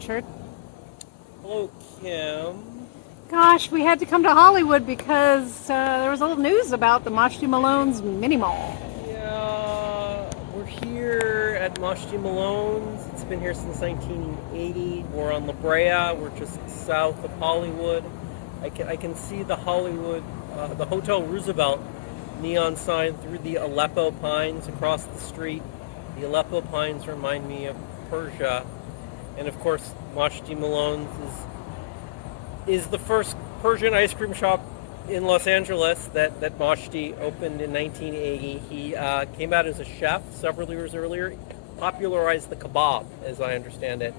Richard. Hello, Kim. Gosh, we had to come to Hollywood because there was a little news about the Mashti Malone's mini mall. Yeah, we're here at Mashti Malone's. It's been here since 1980. We're on La Brea. We're just south of Hollywood. I can see the Hollywood, the Hotel Roosevelt neon sign through the Aleppo pines across the street. The Aleppo pines remind me of Persia. And of course, Mashti Malone's is the first Persian ice cream shop in Los Angeles that Mashti opened in 1980. He came out as a chef several years earlier, popularized the kebab, as I understand it.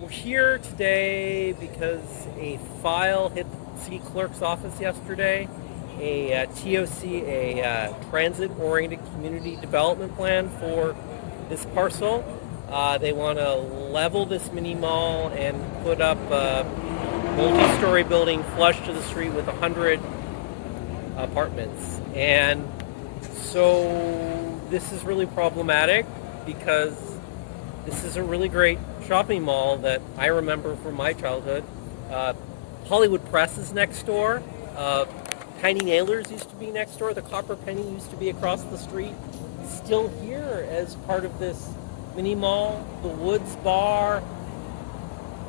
We're here today because a file hit the city clerk's office yesterday, a TOC, a transit-oriented community development plan for this parcel. They want to level this mini mall and put up a multi-story building flush to the street with 100 apartments. And so this is really problematic because this is a really great shopping mall that I remember from my childhood. Hollywood Press is next door. Tiny Nailers used to be next door. The Copper Penny used to be across the street. Still here as part of this mini mall. The Woods Bar.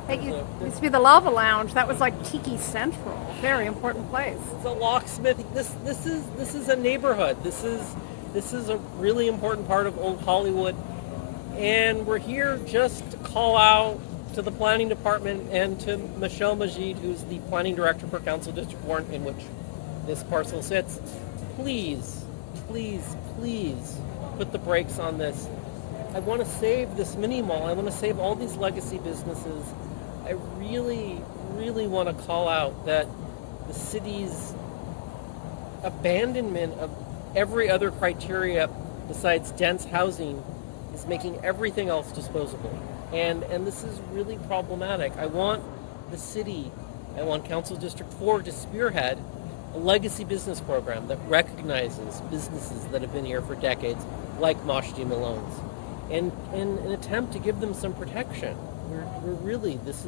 It used to be the Lava Lounge. That was like Tiki Central. Very important place. It's a locksmith. This is a neighborhood. This is a really important part of Old Hollywood. And we're here just to call out to the planning department and to Michelle Majid, who's the planning director for Council District 1, in which this parcel sits. Please, please, please put the brakes on this. I want to save this mini mall. I want to save all these legacy businesses. I really, really want to call out that the city's abandonment of every other criteria besides dense housing is making everything else disposable. And this is really problematic. I want the city, I want Council District 4 to spearhead a legacy business program that recognizes businesses that have been here for decades, like Mashti Malone's, and in an attempt to give them some protection. We're really, this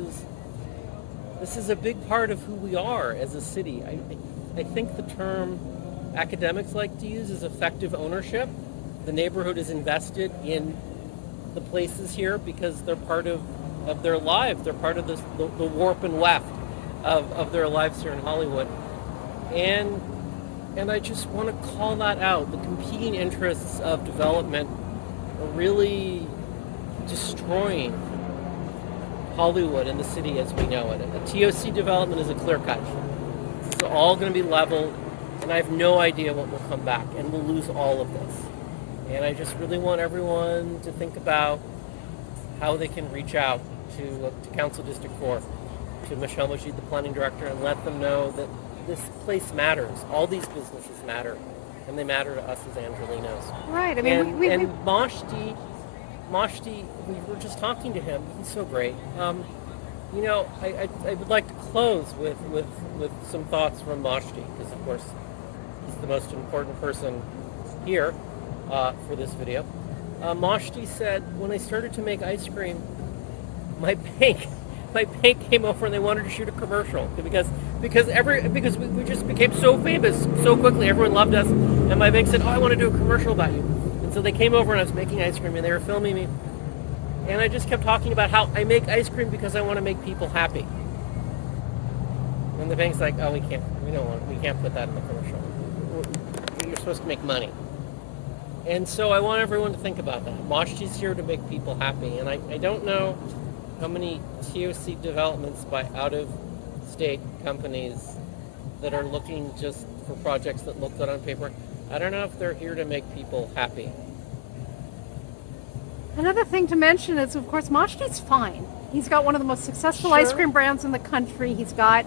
is a big part of who we are as a city. I think the term academics like to use is effective ownership. The neighborhood is invested in the places here because they're part of their lives. They're part of the warp and weft of their lives here in Hollywood. And I just want to call that out. The competing interests of development are really destroying Hollywood and the city as we know it. A TOC development is a clear cut. It's all going to be leveled, and I have no idea what will come back, and we'll lose all of this. And I just really want everyone to think about how they can reach out to Council District 4, to Michelle Majid, the planning director, and let them know that this place matters. All these businesses matter, and they matter to us as Angelino's. Right. I mean, and Mashti, we were just talking to him. He's so great. I would like to close with some thoughts from Mashti, because of course he's the most important person here for this video. Mashti said, when I started to make ice cream, my bank came over and they wanted to shoot a commercial because we just became so famous so quickly. Everyone loved us, and my bank said, "Oh, I want to do a commercial about you." And so they came over and I was making ice cream and they were filming me, and I just kept talking about how I make ice cream because I want to make people happy. And the bank's like, "Oh, we can't put that in the commercial. You're supposed to make money." And so I want everyone to think about that. Mashti's here to make people happy, and I don't know how many TOC developments by out-of-state companies that are looking just for projects that look good on paper. I don't know if they're here to make people happy. Another thing to mention is, of course, Mashti's fine. He's got one of the most successful ice cream brands in the country. He's got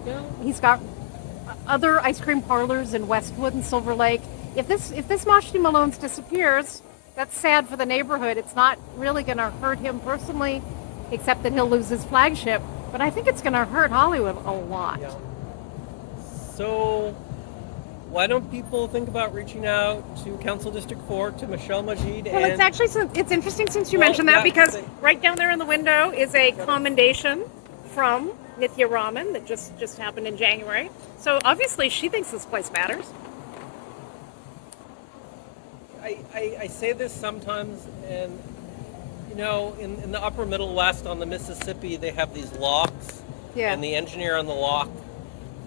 other ice cream parlors in Westwood and Silver Lake. If this Mashti Malone's disappears, that's sad for the neighborhood. It's not really going to hurt him personally, except that he'll lose his flagship. But I think it's going to hurt Hollywood a lot. Yeah. So why don't people think about reaching out to Council District 4, to Michelle Majid? Well, and it's actually it's interesting since you Well, mentioned that yeah, because they- right down there in the window is a commendation from Nithya Raman that just happened in January. So obviously she thinks this place matters. I say this sometimes, and you know, in the upper Middle West on the Mississippi, they have these locks, Yeah. and the engineer on the lock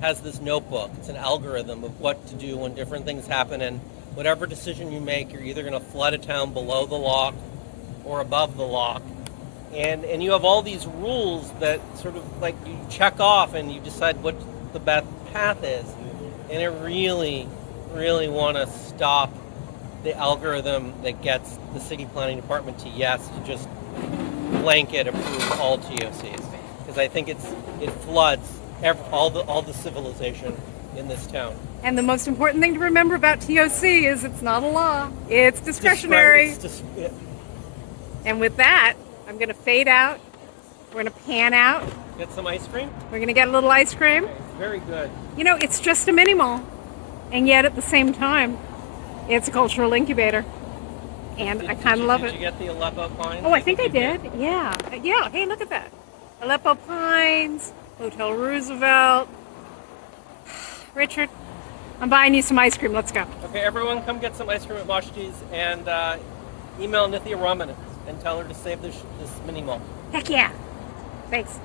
has this notebook. It's an algorithm of what to do when different things happen, and whatever decision you make, you're either going to flood a town below the lock or above the lock. And you have all these rules that sort of like you check off and you decide what the best path is. And I really, really want to stop the algorithm that gets the city planning department to yes to just blanket approve all TOCs, because I think it floods all the civilization in this town. And the most important thing to remember about TOC is it's not a law. It's discretionary. And with that, I'm going to fade out. We're going to pan out. Get some ice cream? We're going to get a little ice cream. Okay, it's very good. You know, it's just a mini mall. And yet at the same time, it's a cultural incubator. And I kind of love it. Did you get the Aleppo Pines? Oh, I think I did. Yeah. Yeah. Hey, look at that. Aleppo Pines, Hotel Roosevelt. Richard, I'm buying you some ice cream. Let's go. Okay, everyone come get some ice cream at Mashti's and email Nithya Raman and tell her to save this mini mall. Heck yeah. Thanks.